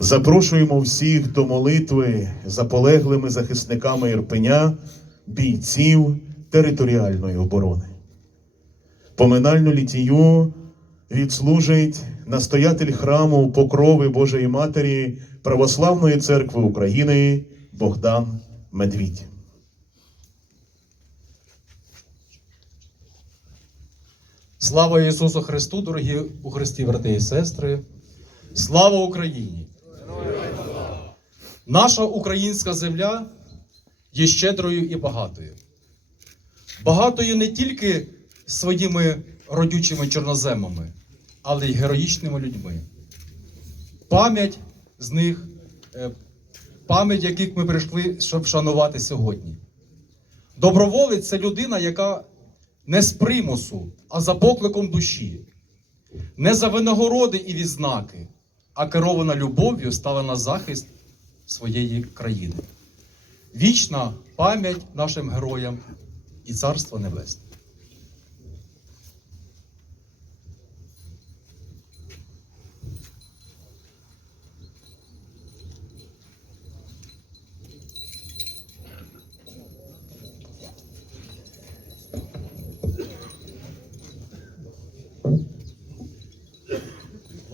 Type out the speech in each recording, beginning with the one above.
Запрошуємо всіх до молитви за полеглими захисниками Ірпеня, бійців територіальної оборони. Поминальну літію відслужить настоятель храму Покрови Божої Матері Православної церкви України Богдан Медвідь. Слава Ісусу Христу, дорогі у Христі, брати і сестри! Слава Україні! Наша українська земля є щедрою і багатою. Багатою не тільки своїми родючими чорноземами, але й героїчними людьми. Пам'ять з них, е, пам'ять яких ми прийшли, щоб вшанувати сьогодні. Доброволець це людина, яка не з примусу, а за покликом душі, не за винагороди і відзнаки, а керована любов'ю стала на захист своєї країни. Вічна пам'ять нашим героям і царство небесне.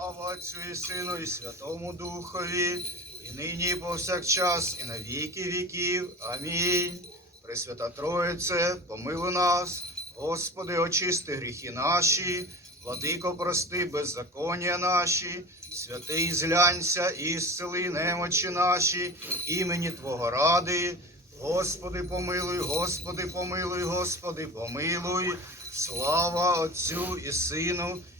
Слава Отцю і Сину, і Святому Духові, і нині, і повсякчас, і на віки віків. Амінь. Пресвята Троїце, помилуй нас, Господи, очисти гріхи наші, владико, прости беззаконня наші, святий зглянься і зцели немочі наші, імені Твого ради. Господи, помилуй, Господи, помилуй, Господи, помилуй. Слава Отцю і Сину,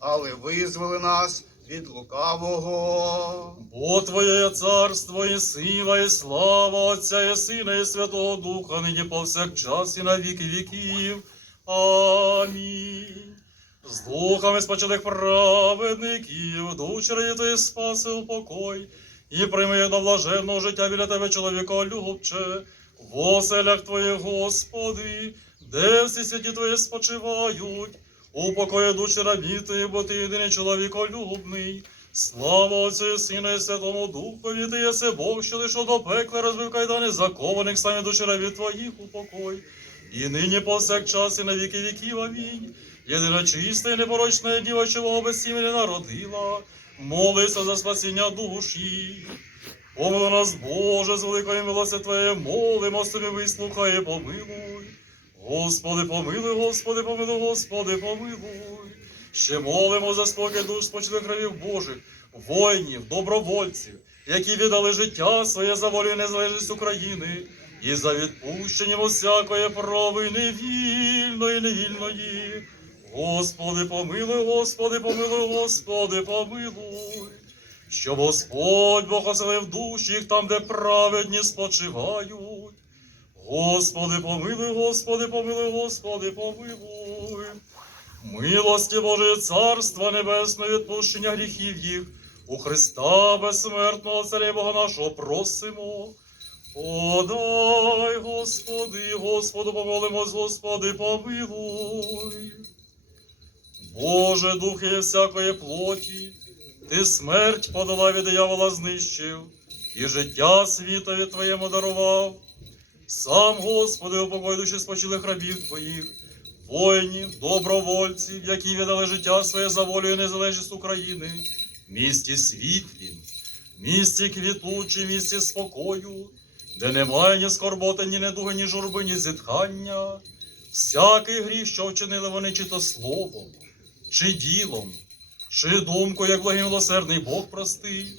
але визволи нас від лукавого. Бо Твоє царство, і сила, і слава Отця і Сина, і Святого Духа, нині повсякчас, і на віки віків. Амінь. З духами спочатих праведників, раді Твої спаси у покой, і прийми до блаженного життя біля Тебе, чоловіка любче, в оселях Твоїх, Господи, де всі святі Твої спочивають, у покої душі рабіти, бо Ти єдиний чоловіколюбний. Слава Отцю Сину і Святому Духові, Ти єси Бог, що лише до пекла розбив кайдани закованих самі душі рабів Твоїх у покой. І нині повсякчас і на віки віків. Амінь. Єдина чиста і непорочна діва, що Бога без сім'ї народила, молися за спасіння душі. Помилуй нас, Боже, з великої милості Твоєї, молимо тобі, вислухай і помилуй. Господи, помилуй, Господи, помилуй, Господи, помилуй. Ще молимо за спокій душ спочилих кровів Божих, воїнів, добровольців, які віддали життя своє за волю і незалежність України, і за відпущенням усякої провини вільної, невільної. Господи, помилуй, Господи, помилуй, Господи, помилуй. Щоб Господь Бог оселив душі їх там, де праведні спочивають. Господи, помилуй, Господи, помилуй, Господи, помилуй. Милості Божої Царства Небесне, відпущення гріхів їх, у Христа безсмертного Царя Бога нашого просимо. Подай, Господи, Господу помолимось, Господи, помилуй. Боже, духи всякої плоті, ти смерть подала від диявола знищив, і життя світові Твоєму дарував. Сам, Господи, упокой душі спочилих рабів Твоїх, воїнів, добровольців, які віддали життя своє за волю і незалежність України, місті світлі, місці квітучі, місці спокою, де немає ні скорботи, ні недуги, ні журби, ні зітхання. Всякий гріх, що вчинили вони чи то словом, чи ділом, чи думкою, як благий милосердний Бог простий,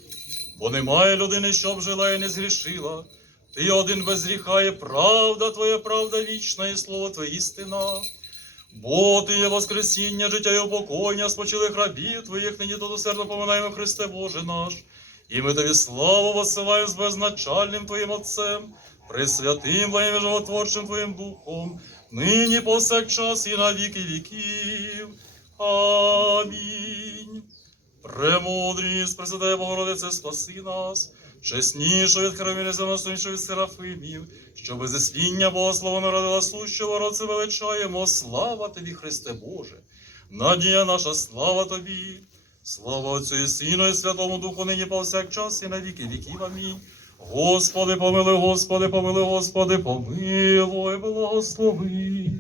бо немає людини, що б жила і не згрішила. Ти один без гріха, і правда твоя, правда вічна, і слово твоє істина. Бо ти є воскресіння, життя і упокоєння спочилих рабів твоїх, нині досердно поминаємо Христе Боже наш. І ми тобі славу посилаємо з безначальним Твоїм Отцем, пресвятим благим і животворчим Твоїм Духом, нині повсякчас і на віки віків. Амінь. Премудрість, Пресвятая Богородице, спаси нас, чесніше від храмів від серафимів, що без засління Богослова народила сущого роце величаємо. Слава тобі, Христе Боже! Надія наша, слава тобі! Слава Отцю і Сину, і Святому Духу, нині повсякчас і на віки віків. Амінь. Господи, помилуй, Господи, помилуй, Господи, помилуй, благослови.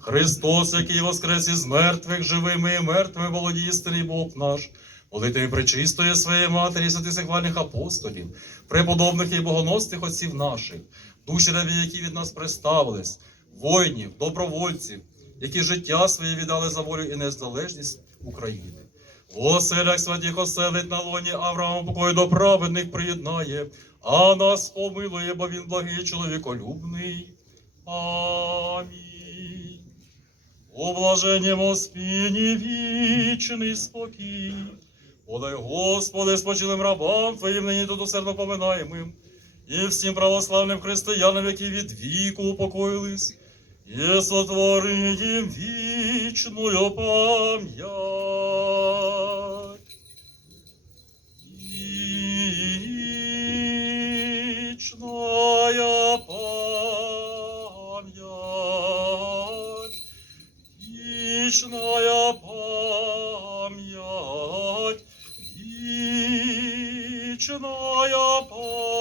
Христос, який воскрес із мертвих, живими і мертвими, володіє істинний Бог наш, молитві пречистої своєї матері, святих сихвальних апостолів, преподобних і богоносних отців наших, душі рабів, які від нас приставились, воїнів, добровольців, які життя своє віддали за волю і незалежність України. В оселях святих оселить на лоні Авраама покою до праведних приєднає, а нас помилує, бо він благий чоловіколюбний. Амінь. У блаженнім спіні вічний спокій. Подай, Господи, спочилим рабам Твоїм нині тут усердно поминаємим, і всім православним християнам, які від віку упокоїлись, і сотвори їм вічну пам'ять. Вічная пам'ять.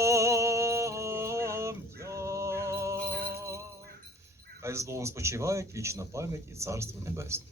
Хай з Богом спочиває вічна пам'ять і царство небесне.